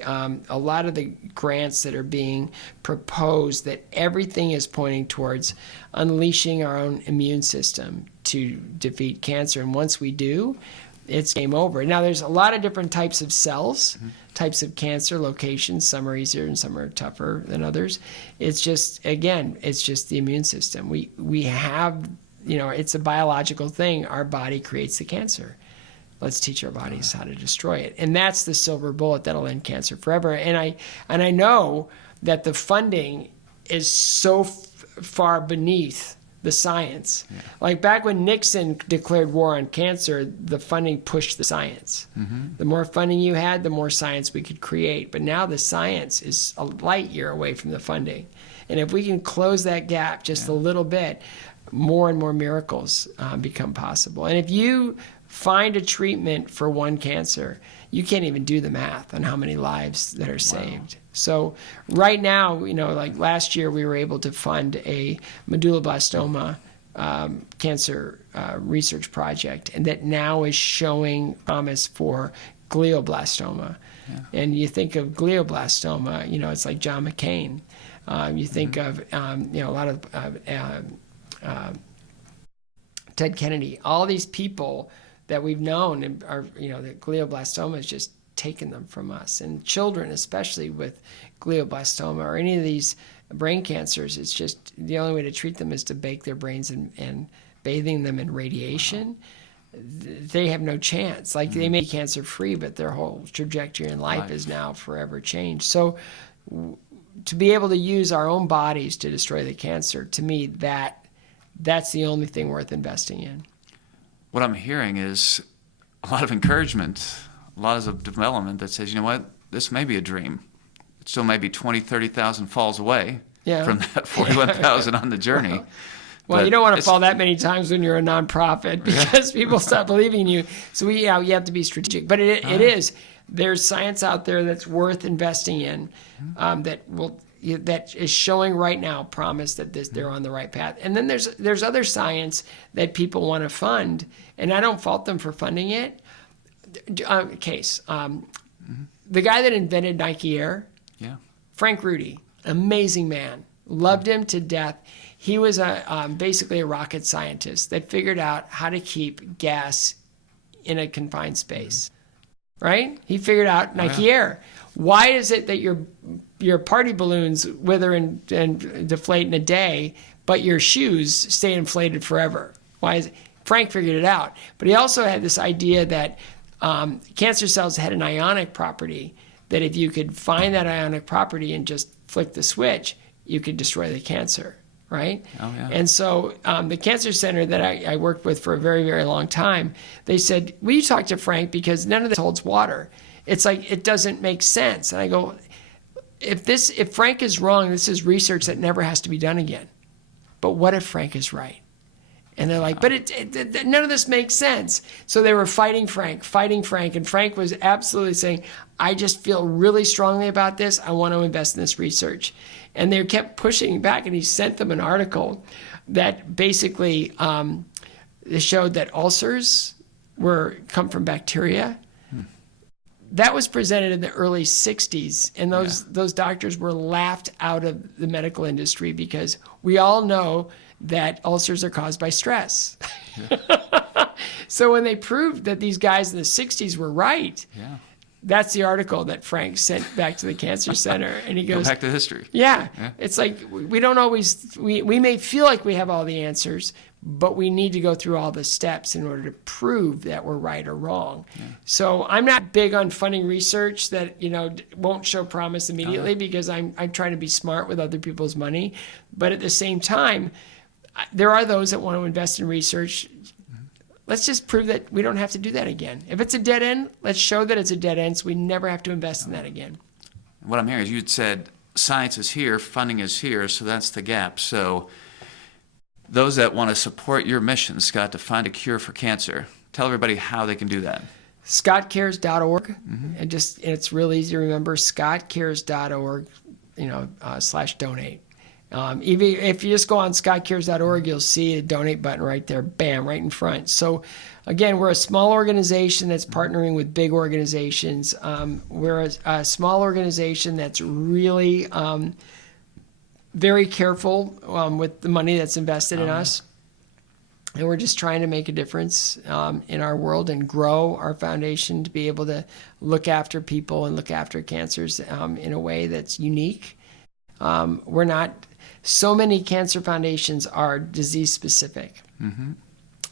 a lot of the grants that are being proposed, that everything is pointing towards unleashing our own immune system to defeat cancer. And once we do, it's game over. Now, there's a lot of different types of cells, types of cancer locations. Some are easier and some are tougher than others. It's just, again, it's just the immune system. We have, it's a biological thing. Our body creates the cancer. Let's teach our bodies how to destroy it. And that's the silver bullet that'll end cancer forever. And I know that the funding is so far beneath the science. Like back when Nixon declared war on cancer, the funding pushed the science. The more funding you had, the more science we could create. But now the science is a light year away from the funding. And if we can close that gap just a little bit, more and more miracles become possible. And if you find a treatment for one cancer, you can't even do the math on how many lives that are saved. So right now, like last year, we were able to fund a medulloblastoma cancer research project, and that now is showing promise for glioblastoma. And you think of glioblastoma, it's like John McCain. You think of, a lot of Ted Kennedy, all these people that we've known and are, that glioblastoma has just taken them from us. And children, especially with glioblastoma or any of these brain cancers, it's just the only way to treat them is to bake their brains and bathing them in radiation. They have no chance. Like they may be cancer free, but their whole trajectory in life is now forever changed. So to be able to use our own bodies to destroy the cancer, to me, that's the only thing worth investing in. What I'm hearing is a lot of encouragement, a lot of development that says, this may be a dream. It still may be 20, 30,000 falls away from that 41,000 on the journey. Well, you don't want to fall that many times when you're a nonprofit because people stop believing in you. So you have to be strategic. But it is. There's science out there that's worth investing in that is showing right now promise that they're on the right path. And then there's other science that people want to fund, and I don't fault them for funding it. The guy that invented Nike Air, Frank Rudy, amazing man, loved him to death. He was basically a rocket scientist that figured out how to keep gas in a confined space, right? He figured out Nike Air. Why is it that your party balloons wither and deflate in a day, but your shoes stay inflated forever? Why is it? Frank figured it out. But he also had this idea that cancer cells had an ionic property, that if you could find that ionic property and just flick the switch, you could destroy the cancer, right? Oh, yeah. And so the cancer center that I worked with for a very, very long time, they said, will you talk to Frank, because none of this holds water. It's like, it doesn't make sense. And I go, if Frank is wrong, this is research that never has to be done again. But what if Frank is right? And they're like, but none of this makes sense. So they were fighting Frank. And Frank was absolutely saying, I just feel really strongly about this. I want to invest in this research. And they kept pushing back, and he sent them an article that basically showed that ulcers come from bacteria. That was presented in the early 60s, and those doctors were laughed out of the medical industry because we all know that ulcers are caused by stress. Yeah. So when they proved that these guys in the 60s were right, that's the article that Frank sent back to the Cancer Center. And he goes, go back to history. Yeah. It's like we don't always, we may feel like we have all the answers, but we need to go through all the steps in order to prove that we're right or wrong. Yeah. So I'm not big on funding research that, won't show promise immediately because I'm trying to be smart with other people's money. But at the same time, there are those that want to invest in research. Let's just prove that we don't have to do that again. If it's a dead end, let's show that it's a dead end so we never have to invest in that again. What I'm hearing is you said science is here, funding is here, so that's the gap. So those that want to support your mission, Scott, to find a cure for cancer, tell everybody how they can do that. scottcares.org. And it's real easy to remember, scottcares.org, /donate. Even if you just go on scottcares.org, you'll see a donate button right there, bam, right in front. So again, we're a small organization that's partnering with big organizations. We're a small organization that's really very careful with the money that's invested in us. And we're just trying to make a difference in our world and grow our foundation to be able to look after people and look after cancers in a way that's unique. So many cancer foundations are disease specific.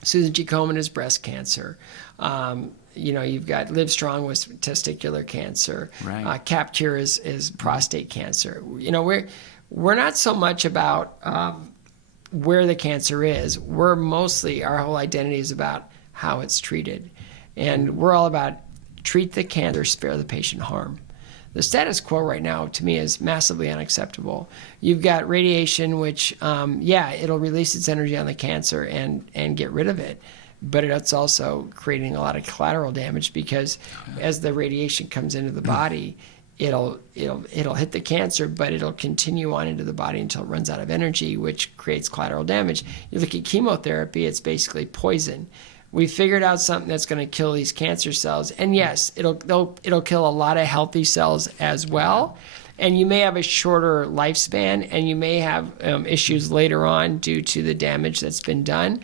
Susan G. Komen is breast cancer. You've got Livestrong with testicular cancer. Right. CapCure is prostate cancer. We're not so much about where the cancer is. We're mostly, our whole identity is about how it's treated. And we're all about treat the cancer, spare the patient harm. The status quo right now, to me, is massively unacceptable. You've got radiation, which, it'll release its energy on the cancer and get rid of it. But it's also creating a lot of collateral damage because as the radiation comes into the body, it'll hit the cancer, but it'll continue on into the body until it runs out of energy, which creates collateral damage. You look at chemotherapy, it's basically poison. We figured out something that's going to kill these cancer cells. And yes, it'll kill a lot of healthy cells as well. And you may have a shorter lifespan, and you may have issues later on due to the damage that's been done.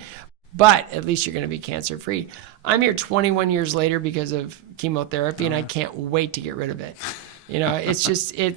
But at least you're going to be cancer-free. I'm here 21 years later because of chemotherapy, and I can't wait to get rid of it.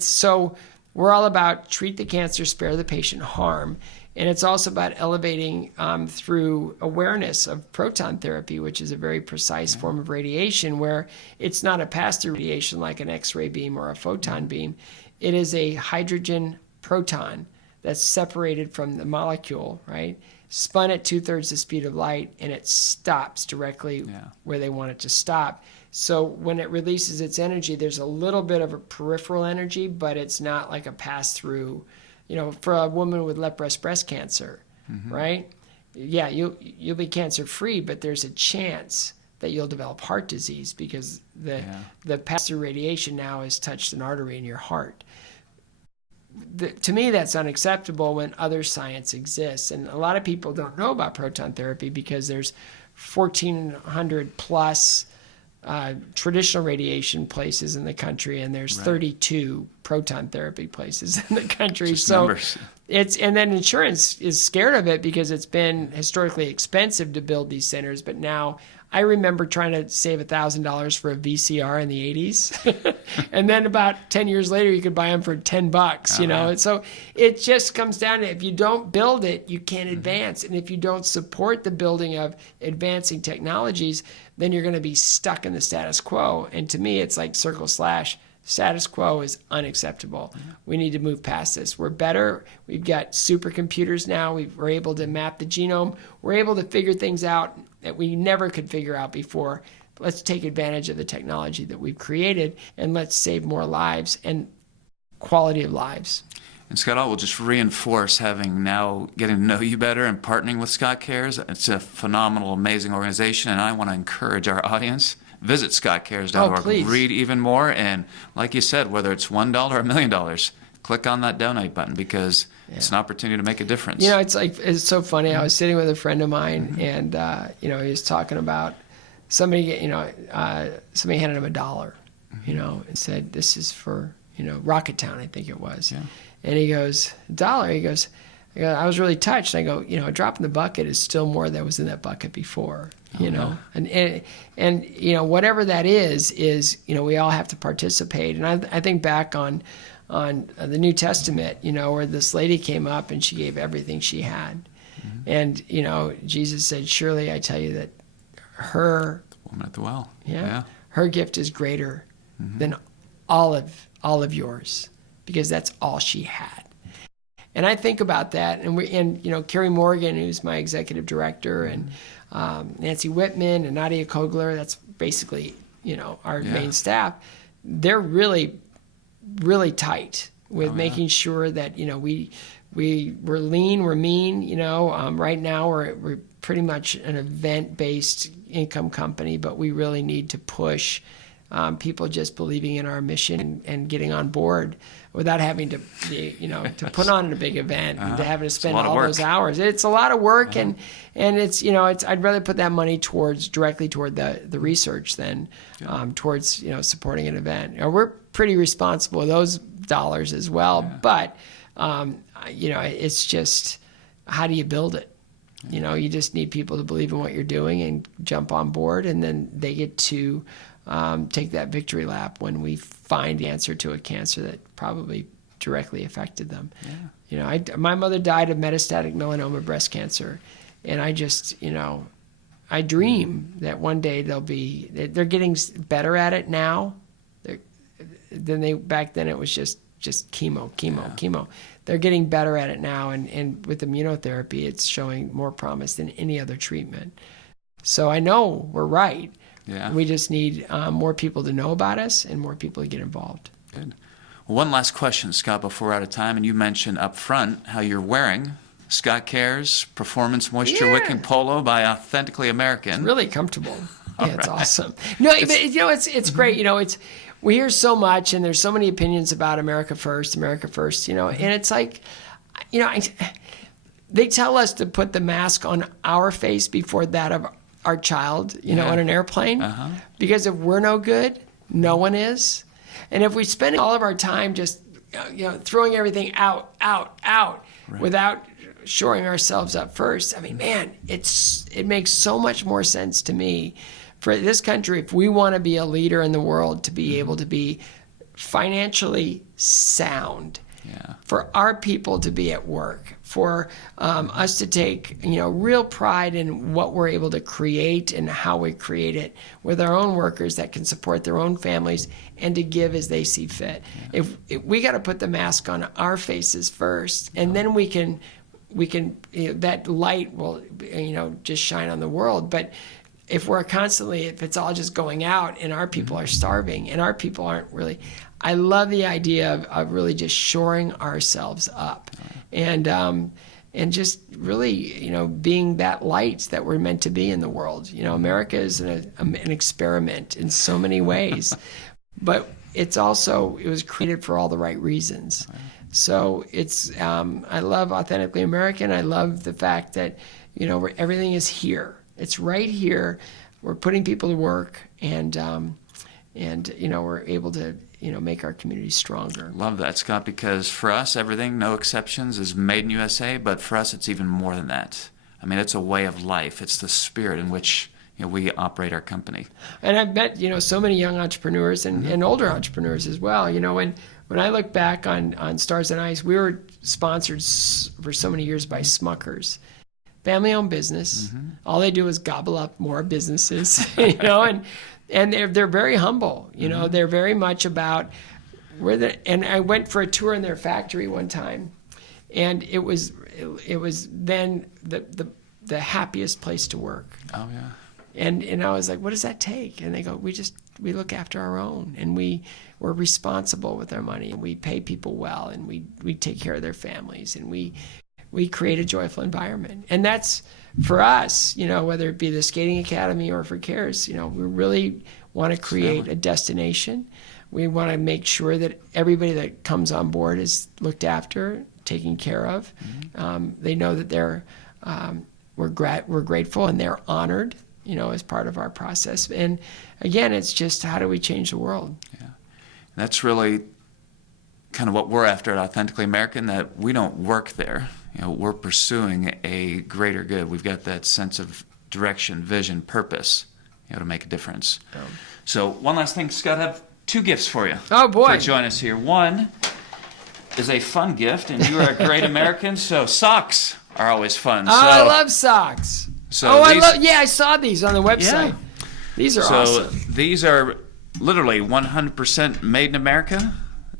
So we're all about treat the cancer, spare the patient harm. And it's also about elevating through awareness of proton therapy, which is a very precise form of radiation where it's not a pass-through radiation like an X-ray beam or a photon beam. It is a hydrogen proton that's separated from the molecule, right? Spun at 2/3 the speed of light, and it stops directly where they want it to stop. So when it releases its energy, there's a little bit of a peripheral energy, but it's not like a pass-through. For a woman with left breast cancer, right? Yeah, you'll be cancer-free, but there's a chance that you'll develop heart disease because the pass-through radiation now has touched an artery in your heart. To me, that's unacceptable when other science exists. And a lot of people don't know about proton therapy because there's 1,400 plus traditional radiation places in the country, and there's 32 proton therapy places in the country. Just so numbers. And then insurance is scared of it because it's been historically expensive to build these centers. But now I remember trying to save $1,000 for a VCR in the 80s. And then about 10 years later, you could buy them for $10, So it just comes down to if you don't build it, you can't advance. And if you don't support the building of advancing technologies, then you're going to be stuck in the status quo. And to me, it's like circle slash. Status quo is unacceptable. We need to move past this. We're better. We've got supercomputers now. We're able to map the genome. We're able to figure things out that we never could figure out before. Let's take advantage of the technology that we've created, and let's save more lives. And quality of lives. And Scott, I will just reinforce having now getting to know you better and partnering with Scott Cares. It's a phenomenal, amazing organization, and I want to encourage our audience, visit scottcares.org, please. read even more, and like you said, whether it's $1 or $1 million, click on that donate button because it's an opportunity to make a difference. You know, it's so funny. I was sitting with a friend of mine, and he was talking about somebody handed him $1, and said, "This is for Rocketown," I think it was. Yeah. And he goes, $1. He goes, I was really touched. I go, a drop in the bucket is still more than was in that bucket before, Yeah. and whatever that is, we all have to participate. And I think back on the New Testament, where this lady came up and she gave everything she had. Mm-hmm. And, Jesus said, "Surely I tell you that the woman at the well. Her gift is greater than all of yours, because that's all she had." And I think about that, and Carrie Morgan, who's my executive director, and Nancy Whitman and Nadia Kogler, that's basically our main staff. They're really, really tight with making sure that we're lean, we're mean. Right now we're pretty much an event-based income company, but we really need to push people just believing in our mission and getting on board without having to to put on a big event and to having to spend all those hours. It's a lot of work, and it's I'd rather put that money directly toward the research than towards supporting an event. We're pretty responsible with those dollars as well, but it's just, how do you build it? You just need people to believe in what you're doing and jump on board, and then they get to take that victory lap when we find the answer to a cancer that probably directly affected them. My mother died of metastatic melanoma breast cancer, and I just I dream that one day they're getting better at it now back then. It was just chemo. They're getting better at it now, and with immunotherapy it's showing more promise than any other treatment. So I know we're right. Yeah. We just need more people to know about us and more people to get involved. Good. Well, one last question, Scott, before we're out of time. And you mentioned up front how you're wearing Scott Cares Performance Moisture Wicking Polo by Authentically American. It's really comfortable. It's awesome. No, but it's great. We hear so much, and there's so many opinions about America first, and it's like, they tell us to put the mask on our face before that of our child, on an airplane, because if we're no good, no one is. And if we spend all of our time just, throwing everything out, without shoring ourselves up first, I mean, man, it makes so much more sense to me for this country, if we want to be a leader in the world, to be able to be financially sound. Yeah. For our people to be at work, for us to take real pride in what we're able to create and how we create it with our own workers that can support their own families and to give as they see fit. Yeah. If we got to put the mask on our faces first, and then we can that light will just shine on the world. But if it's all just going out and our people are starving and our people aren't really, I love the idea of really just shoring ourselves up and just really, being that light that we're meant to be in the world. America is an experiment in so many ways, but it was created for all the right reasons. So I love Authentically American. I love the fact that, everything is here. It's right here. We're putting people to work, and we're able to make our community stronger. Love that, Scott, because for us, everything, no exceptions, is made in USA, but for us, it's even more than that. I mean, it's a way of life. It's the spirit in which we operate our company. And I've met so many young entrepreneurs and older entrepreneurs as well. When I look back on Stars and Ice, we were sponsored for so many years by Smuckers. Family-owned business. All they do is gobble up more businesses, and they're very humble. They're very much about and I went for a tour in their factory one time, and it was then the happiest place to work. Oh yeah. And I was like, what does that take? And they go, we just we look after our own, and we're responsible with our money, and we pay people well, and we take care of their families, and we create a joyful environment. And that's, for us, whether it be the Skating Academy or for CARES, we really want to create a destination. We want to make sure that everybody that comes on board is looked after, taken care of. They know that we're grateful and they're honored, as part of our process. And again, it's just, how do we change the world? Yeah, that's really kind of what we're after at Authentically American, that we don't work there. We're pursuing a greater good. We've got that sense of direction, vision, purpose, to make a difference. So one last thing, Scott, I have 2 gifts for you. Oh, boy. To join us here. One is a fun gift, and you are a great American, so socks are always fun. Oh, I love socks. I saw these on the website. Yeah. These are awesome. So these are literally 100% made in America.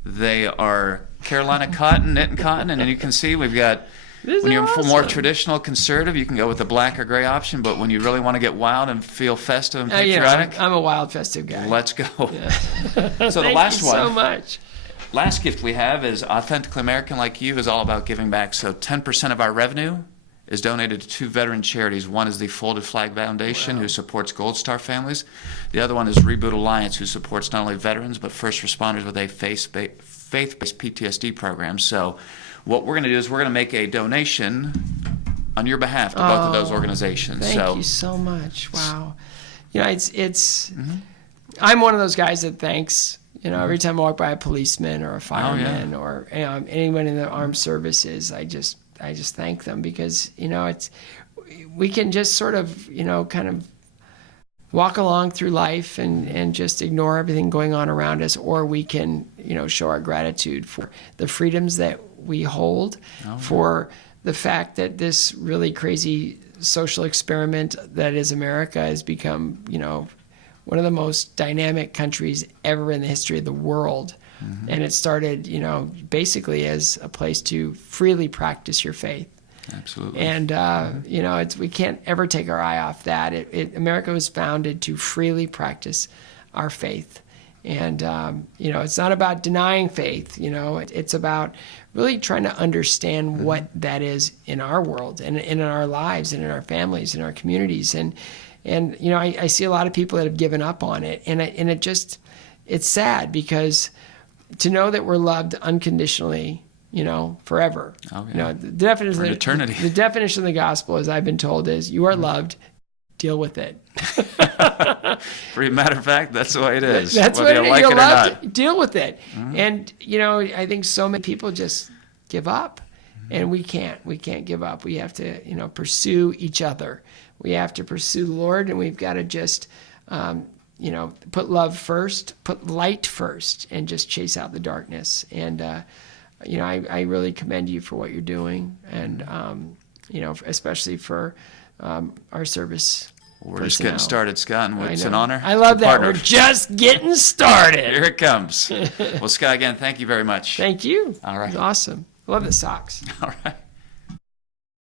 They are Carolina cotton, knit and cotton, and then you can see we've got, when you're more traditional, conservative, you can go with the black or gray option, but when you really want to get wild and feel festive and patriotic, I'm a wild, festive guy. Let's go. Yeah. So the last one. Thank you so much. Last gift we have is Authentically American, like you, is all about giving back. So 10% of our revenue is donated to 2 veteran charities. One is the Folded Flag Foundation, who supports Gold Star families. The other one is Reboot Alliance, who supports not only veterans but first responders with a faith-based PTSD program. So what we're going to do is we're going to make a donation on your behalf to both of those organizations. Thank you so much. Wow. It's I'm one of those guys that thanks, every time I walk by a policeman or a fireman or anyone in the armed services, I just thank them, because, we can just sort of, kind of walk along through life and just ignore everything going on around us, or we can, show our gratitude for the freedoms that we hold, for the fact that this really crazy social experiment that is America has become, one of the most dynamic countries ever in the history of the world. And it started, basically as a place to freely practice your faith. Absolutely. And, we can't ever take our eye off that. America was founded to freely practice our faith. And, it's not about denying faith, it's about really trying to understand what that is in our world and in our lives and in our families and our communities. And I see a lot of people that have given up on it. And it's sad, because to know that we're loved unconditionally, forever. The definition for eternity. The definition of the gospel, as I've been told, is you are loved, deal with it. For a matter of fact, that's the way it is. That's whether what you like you're it or not. Deal with it. And I think so many people just give up, and we can't give up. We have to pursue each other. We have to pursue the Lord, and we've got to just put love first, put light first, and just chase out the darkness. And I really commend you for what you're doing, and especially for our service. We're just getting started, Scott, and it's an honor. I love that. Partner. We're just getting started. Here it comes. Well, Scott, again, thank you very much. Thank you. All right. It was awesome. I love the socks. All right.